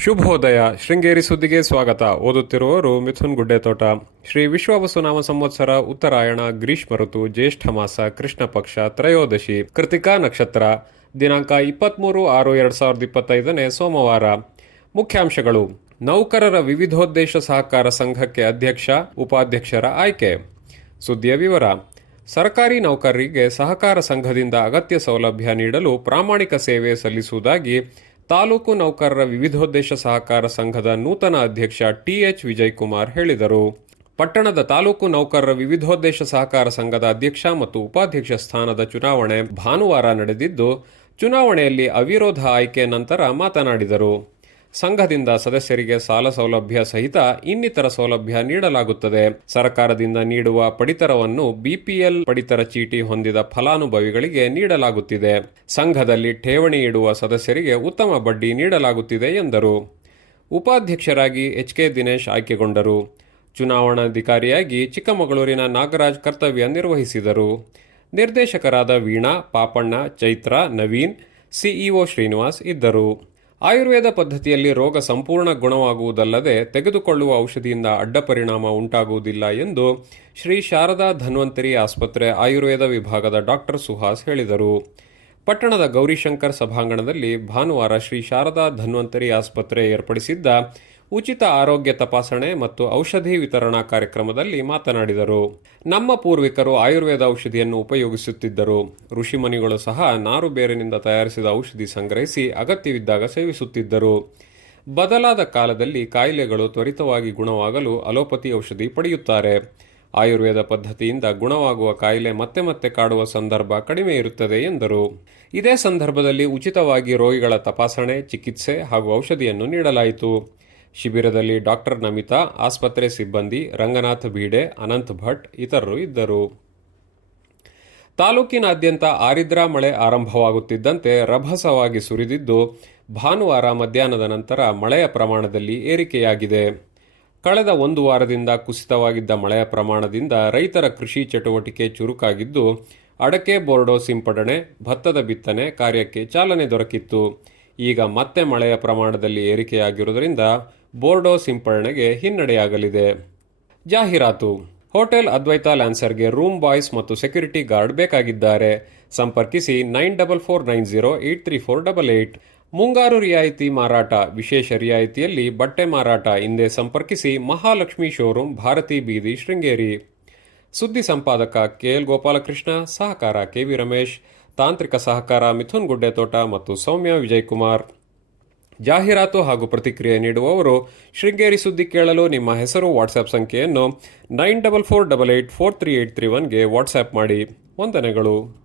ಶುಭೋದಯ. ಶೃಂಗೇರಿ ಸುದ್ದಿಗೆ ಸ್ವಾಗತ. ಓದುತ್ತಿರುವವರು ಮಿಥುನ್ ಗುಡ್ಡೆತೋಟ. ಶ್ರೀ ವಿಶ್ವವಸುನಾಮ ಸಂವತ್ಸರ ಉತ್ತರಾಯಣ ಗ್ರೀಷ್ಮ ಋತು ಜ್ಯೇಷ್ಠ ಮಾಸ ಕೃಷ್ಣ ಪಕ್ಷ ತ್ರಯೋದಶಿ ಕೃತಿಕಾ ನಕ್ಷತ್ರ. ದಿನಾಂಕ ಇಪ್ಪತ್ತ್ಮೂರು ಆರು ಎರಡು ಸಾವಿರದ ಇಪ್ಪತ್ತೈದನೇ ಸೋಮವಾರ. ಮುಖ್ಯಾಂಶಗಳು. ನೌಕರರ ವಿವಿಧೋದ್ದೇಶ ಸಹಕಾರ ಸಂಘಕ್ಕೆ ಅಧ್ಯಕ್ಷ, ಉಪಾಧ್ಯಕ್ಷರ ಆಯ್ಕೆ. ಸುದ್ದಿಯ ವಿವರ. ಸರ್ಕಾರಿ ನೌಕರರಿಗೆ ಸಹಕಾರ ಸಂಘದಿಂದ ಅಗತ್ಯ ಸೌಲಭ್ಯ ನೀಡಲು ಪ್ರಾಮಾಣಿಕ ಸೇವೆ ಸಲ್ಲಿಸುವುದಾಗಿ ತಾಲೂಕು ನೌಕರರ ವಿವಿಧೋದ್ದೇಶ ಸಹಕಾರ ಸಂಘದ ನೂತನ ಅಧ್ಯಕ್ಷ ಟಿಎಚ್ ವಿಜಯಕುಮಾರ್ ಹೇಳಿದರು. ಪಟ್ಟಣದ ತಾಲೂಕು ನೌಕರರ ವಿವಿಧೋದ್ದೇಶ ಸಹಕಾರ ಸಂಘದ ಅಧ್ಯಕ್ಷ ಮತ್ತು ಉಪಾಧ್ಯಕ್ಷ ಸ್ಥಾನದ ಚುನಾವಣೆ ಭಾನುವಾರ ನಡೆದಿದ್ದು, ಚುನಾವಣೆಯಲ್ಲಿ ಅವಿರೋಧ ಆಯ್ಕೆ ನಂತರ ಮಾತನಾಡಿದರು. ಸಂಘದಿಂದ ಸದಸ್ಯರಿಗೆ ಸಾಲ ಸೌಲಭ್ಯ ಸಹಿತ ಇನ್ನಿತರ ಸೌಲಭ್ಯ ನೀಡಲಾಗುತ್ತದೆ. ಸರ್ಕಾರದಿಂದ ನೀಡುವ ಪಡಿತರವನ್ನು ಬಿಪಿಎಲ್ ಪಡಿತರ ಚೀಟಿ ಹೊಂದಿದ ಫಲಾನುಭವಿಗಳಿಗೆ ನೀಡಲಾಗುತ್ತಿದೆ. ಸಂಘದಲ್ಲಿ ಠೇವಣಿ ಇಡುವ ಸದಸ್ಯರಿಗೆ ಉತ್ತಮ ಬಡ್ಡಿ ನೀಡಲಾಗುತ್ತಿದೆ ಎಂದರು. ಉಪಾಧ್ಯಕ್ಷರಾಗಿ ಎಚ್ ಕೆ ದಿನೇಶ್ ಆಯ್ಕೆಗೊಂಡರು. ಚುನಾವಣಾಧಿಕಾರಿಯಾಗಿ ಚಿಕ್ಕಮಗಳೂರಿನ ನಾಗರಾಜ್ ಕರ್ತವ್ಯ ನಿರ್ವಹಿಸಿದರು. ನಿರ್ದೇಶಕರಾದ ವೀಣಾ, ಪಾಪಣ್ಣ, ಚೈತ್ರ, ನವೀನ್, ಸಿಇಒ ಶ್ರೀನಿವಾಸ್ ಇದ್ದರು. ಆಯುರ್ವೇದ ಪದ್ಧತಿಯಲ್ಲಿ ರೋಗ ಸಂಪೂರ್ಣ ಗುಣವಾಗುವುದಲ್ಲದೆ ತೆಗೆದುಕೊಳ್ಳುವ ಔಷಧಿಯಿಂದ ಅಡ್ಡ ಪರಿಣಾಮ ಉಂಟಾಗುವುದಿಲ್ಲ ಎಂದು ಶ್ರೀ ಶಾರದಾ ಧನ್ವಂತರಿ ಆಸ್ಪತ್ರೆ ಆಯುರ್ವೇದ ವಿಭಾಗದ ಡಾಕ್ಟರ್ ಸುಹಾಸ್ ಹೇಳಿದರು. ಪಟ್ಟಣದ ಗೌರಿಶಂಕರ್ ಸಭಾಂಗಣದಲ್ಲಿ ಭಾನುವಾರ ಶ್ರೀ ಶಾರದಾ ಧನ್ವಂತರಿ ಆಸ್ಪತ್ರೆ ಏರ್ಪಡಿಸಿದ್ದ ಉಚಿತ ಆರೋಗ್ಯ ತಪಾಸಣೆ ಮತ್ತು ಔಷಧಿ ವಿತರಣಾ ಕಾರ್ಯಕ್ರಮದಲ್ಲಿ ಮಾತನಾಡಿದರು. ನಮ್ಮ ಪೂರ್ವಿಕರು ಆಯುರ್ವೇದ ಔಷಧಿಯನ್ನು ಉಪಯೋಗಿಸುತ್ತಿದ್ದರು. ಋಷಿಮುನಿಗಳು ಸಹ ನಾರು ಬೇರಿನಿಂದ ತಯಾರಿಸಿದ ಔಷಧಿ ಸಂಗ್ರಹಿಸಿ ಅಗತ್ಯವಿದ್ದಾಗ ಸೇವಿಸುತ್ತಿದ್ದರು. ಬದಲಾದ ಕಾಲದಲ್ಲಿ ಕಾಯಿಲೆಗಳು ತ್ವರಿತವಾಗಿ ಗುಣವಾಗಲು ಅಲೋಪತಿ ಔಷಧಿ ಪಡೆಯುತ್ತಾರೆ. ಆಯುರ್ವೇದ ಪದ್ಧತಿಯಿಂದ ಗುಣವಾಗುವ ಕಾಯಿಲೆ ಮತ್ತೆ ಮತ್ತೆ ಕಾಡುವ ಸಂದರ್ಭ ಕಡಿಮೆ ಇರುತ್ತದೆ ಎಂದರು. ಇದೇ ಸಂದರ್ಭದಲ್ಲಿ ಉಚಿತವಾಗಿ ರೋಗಿಗಳ ತಪಾಸಣೆ, ಚಿಕಿತ್ಸೆ ಹಾಗೂ ಔಷಧಿಯನ್ನು ನೀಡಲಾಯಿತು. ಶಿಬಿರದಲ್ಲಿ ಡಾಕ್ಟರ್ ನಮಿತಾ, ಆಸ್ಪತ್ರೆ ಸಿಬ್ಬಂದಿ ರಂಗನಾಥ್ ಬೀಡೆ, ಅನಂತ್ ಭಟ್ ಇತರರು ಇದ್ದರು. ತಾಲೂಕಿನಾದ್ಯಂತ ಆರಿದ್ರಾ ಮಳೆ ಆರಂಭವಾಗುತ್ತಿದ್ದಂತೆ ರಭಸವಾಗಿ ಸುರಿದಿದ್ದು, ಭಾನುವಾರ ಮಧ್ಯಾಹ್ನದ ನಂತರ ಮಳೆಯ ಪ್ರಮಾಣದಲ್ಲಿ ಏರಿಕೆಯಾಗಿದೆ. ಕಳೆದ ಒಂದು ವಾರದಿಂದ ಕುಸಿತವಾಗಿದ್ದ ಮಳೆಯ ಪ್ರಮಾಣದಿಂದ ರೈತರ ಕೃಷಿ ಚಟುವಟಿಕೆ ಚುರುಕಾಗಿದ್ದು, ಅಡಕೆ, ಬೋರ್ಡೋ, ಸಿಂಪಡಣೆ, ಭತ್ತದ ಬಿತ್ತನೆ ಕಾರ್ಯಕ್ಕೆ ಚಾಲನೆ ದೊರಕಿತ್ತು. ಈಗ ಮತ್ತೆ ಮಳೆಯ ಪ್ರಮಾಣದಲ್ಲಿ ಏರಿಕೆಯಾಗಿರುವುದರಿಂದ ಬೋರ್ಡೋ ಸಿಂಪರಣೆಗೆ ಹಿನ್ನಡೆಯಾಗಲಿದೆ. ಜಾಹೀರಾತು. ಹೋಟೆಲ್ ಅದ್ವೈತ ಲ್ಯಾನ್ಸರ್ಗೆ ರೂಮ್ ಬಾಯ್ಸ್ ಮತ್ತು ಸೆಕ್ಯೂರಿಟಿ ಗಾರ್ಡ್ ಬೇಕಾಗಿದ್ದಾರೆ. ಸಂಪರ್ಕಿಸಿ nine double four nine zero eight three four double eight. ಮುಂಗಾರು ರಿಯಾಯಿತಿ ಮಾರಾಟ. ವಿಶೇಷ ರಿಯಾಯಿತಿಯಲ್ಲಿ ಬಟ್ಟೆ ಮಾರಾಟ. ಹಿಂದೆ ಸಂಪರ್ಕಿಸಿ ಮಹಾಲಕ್ಷ್ಮಿ ಶೋರೂಮ್ ಭಾರತಿ ಬೀದಿ ಶೃಂಗೇರಿ. ಸುದ್ದಿ ಸಂಪಾದಕ ಕೆಎಲ್ ಗೋಪಾಲಕೃಷ್ಣ, ಸಹಕಾರ ಕೆ ವಿ ರಮೇಶ್, ತಾಂತ್ರಿಕ ಸಹಕಾರ ಮಿಥುನ್ ಗುಡ್ಡೆತೋಟ ಮತ್ತು ಸೌಮ್ಯ ವಿಜಯಕುಮಾರ್ ಜಾಹೀರಾತು ಹಾಗೂ ಪ್ರತಿಕ್ರಿಯೆ ನೀಡುವವರು, ಶೃಂಗೇರಿ ಸುದ್ದಿ ಕೇಳಲು ನಿಮ್ಮ ಹೆಸರು ವಾಟ್ಸ್ಆ್ಯಪ್ ಸಂಖ್ಯೆಯನ್ನು nine double four double eight four three eight three ಒನ್ಗೆ WhatsApp ಮಾಡಿ. ವಂದನೆಗಳು.